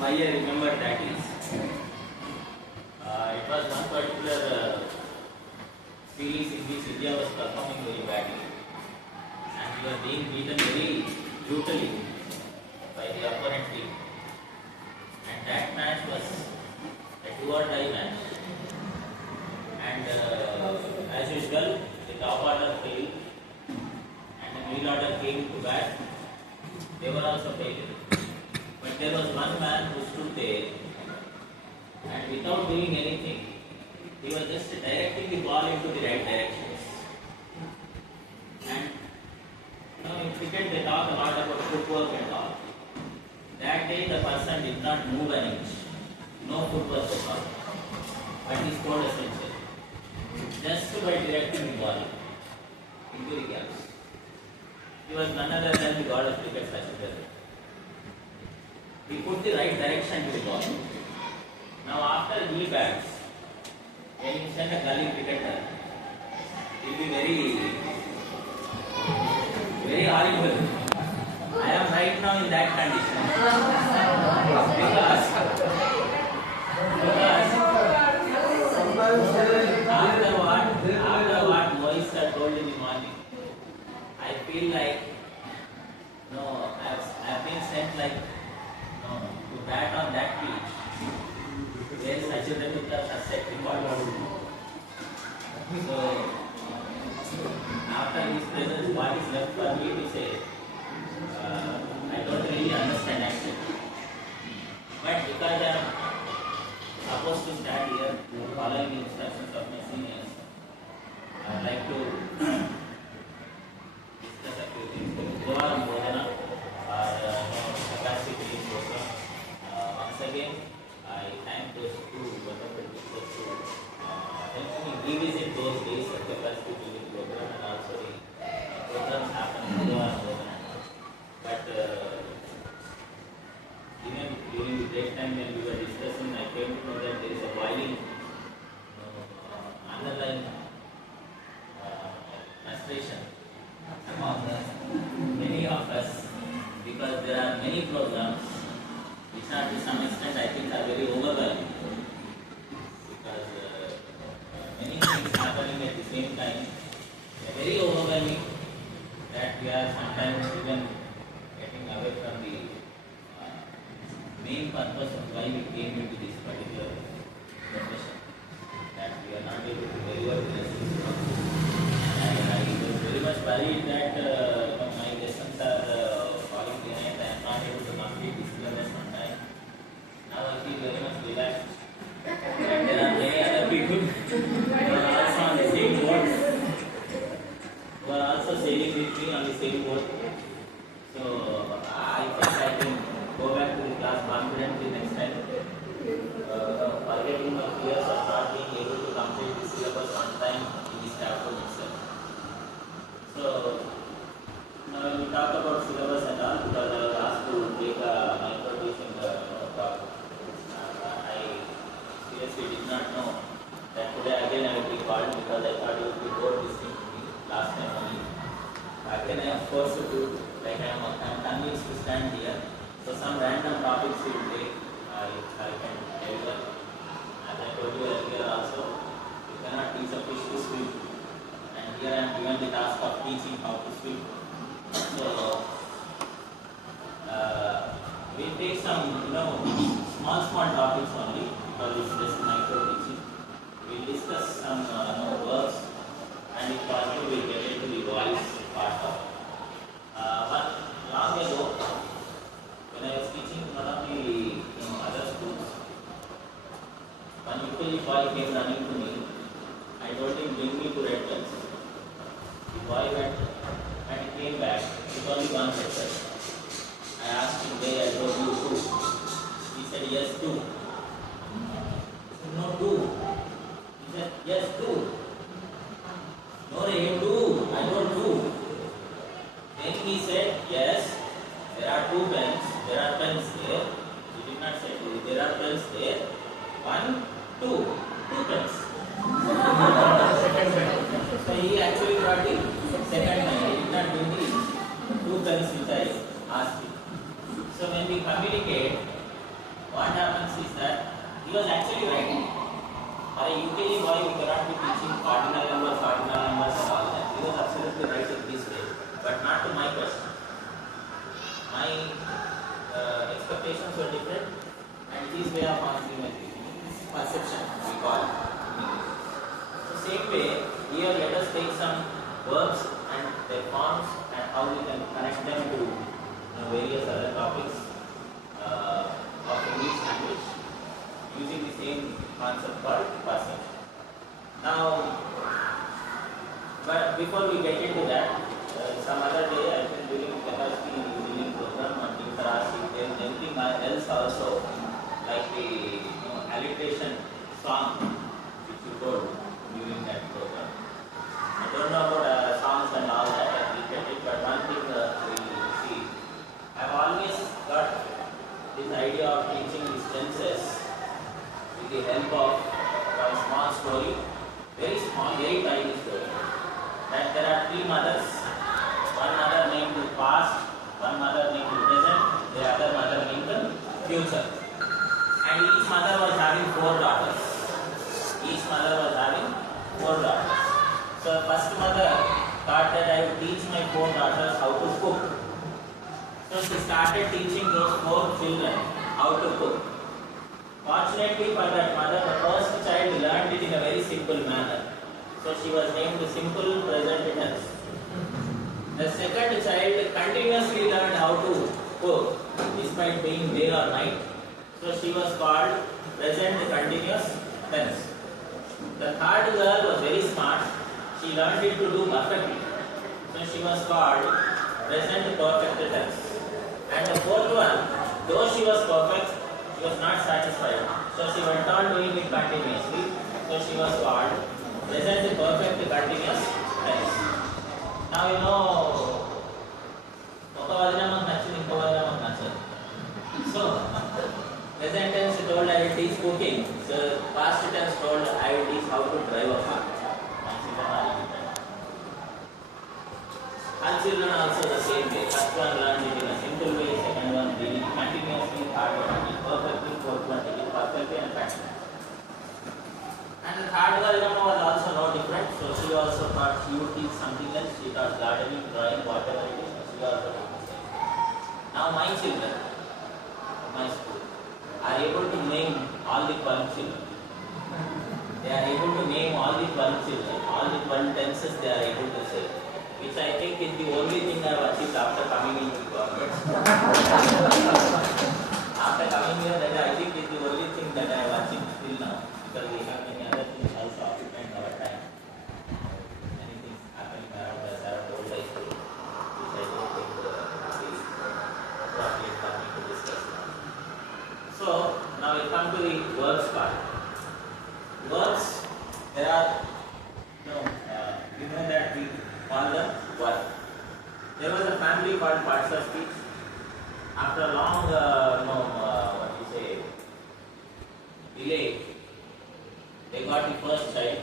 why I remember that is, it was one particular series in which India was performing very badly and we were being beaten very brutally by the opponent team. And that match was a do or die match. And as usual, the top order failed and the middle order came to bat. They were also failing. But there was one man who stood there and without doing anything, he was just directing the ball into the right directions. And in cricket they talk a lot about footwork and all. That day the person did not move an inch. No footwork was found. But he scored a century. Just by directing the ball into the gaps. He was none other than the god of cricket, Thakur. He put the right direction to the ball. Now after he bats, when you send a gully cricketer, it will be very horrible. I am right now in that condition. Because after what Moise had told in the morning, I feel like I've been sent like to bat on that pitch. There is Thakur has set record. So after his presence, what is left for me to say? I don't really understand actually. But because I am supposed to stand here following the instructions of my seniors, I would like to discuss a few things. Govaram Bodhana or capacity building program. Once again, I thank those who wonderful teachers who helped me revisit those days of capacity building program and also the programs happen in Govaram Bodhana. But even during the break time when we were discussing, I came to know that there is a boiling underlying frustration among many of us because there are many programs which are to some extent I think are very overwhelming because many things happening at the same time. They are very overwhelming that we are sometimes even getting away from the main purpose of why we came into this particular profession, that we are not able to deliver the lessons. And I was very much worried that my lessons are falling behind and I am not able to complete this syllabus on time. Now I feel very much relaxed. And there are many other people who are also on the same boat, who are also sailing with me on the same boat. So I think I can go back to the class confidently next time, forgetting my fears of not being able to complete the syllabus on time in the staff room itself. So now when we talk about syllabus and all, because I was asked to take a micro-teaching talk, I seriously did not know that today again I will be called because I thought you would be bored listening to me last time only. Again I am forced to do, like I am convinced to stand here. So some random topics you will take, I can deliver. As I told you earlier also, you cannot teach a fish to swim. And here I am given the task of teaching how to swim. So we'll take some small topics only because it's just micro teaching. We'll discuss some verbs and if possible we'll get into the voice part of it. Long ago, when I was teaching one of the other schools, one ukulele boy came running to me. I told him, bring me to Red Bells. The boy went and he came back with only one letter. I asked him, where I told you two. He said, yes, two. I said, no, two. He said, yes, two. No, you do. I don't do. Then he said, yes. There are two pens, there are pens there. He did not say two, there are pens there. 1, 2 pens. So he actually brought the second pen. He did not bring the 2 pens which I asked him. So when we communicate, He was actually right. For a UKG boy, you cannot be teaching cardinal numbers and all that. He was absolutely right in this way, but not to my question. My expectations were different, and his way of answering my perception, we call it. So same way, here let us take some verbs and their forms and how we can connect them to various other topics of English language using the same concept called perception. Now, but before we get into that, some other day I have been doing capacity building program on Interasi. There is anything else also, like the alliteration song which you told during that program. I don't know about songs and all that, I will get it, but one thing we see, I have always got this idea of teaching these tenses with the help of one small story, very small, very tiny story. That there are three mothers, one mother named the past, one mother named the present, the other mother named the future. And each mother was having four daughters. Each mother was having four daughters. So first mother thought that I would teach my four daughters how to cook. So she started teaching those four children how to cook. Fortunately for that mother, the first child learned it in a very simple manner. So she was named the simple present tense. The second child continuously learned how to cook despite being day or night. So she was called present continuous tense. The third girl was very smart. She learned it to do perfectly. So she was called present perfect tense. And the fourth one, though she was perfect, she was not satisfied. So she went on doing it continuously. So she was called present perfect continuous tense. Now you know, so present tense told I will teach cooking. So past tense told I will teach how to drive a car. All children also the same way. First one learned it in a simple way, second one did it continuously, third one did it perfectly, fourth one did it perfectly and practically. And the third girl was also no different. So she also thought she would teach something else. She taught gardening, drawing, whatever it is. She also did the same. Now my children, my school, are able to name all the 12 children. They are able to name all the 12 children, all the 12 tenses they are able to say, which I think is the only thing I have achieved after coming into government. After coming here, that I think is the only thing that I have achieved till now, because we have many other things also occupying our time. Many things happening around us, around old high school, which I don't think is appropriate for me to discuss now. So, now we come to the verbs part. Verbs, there are, you know that we call them verb. There was a family called parts of speech. After a long, delay, they got the first child.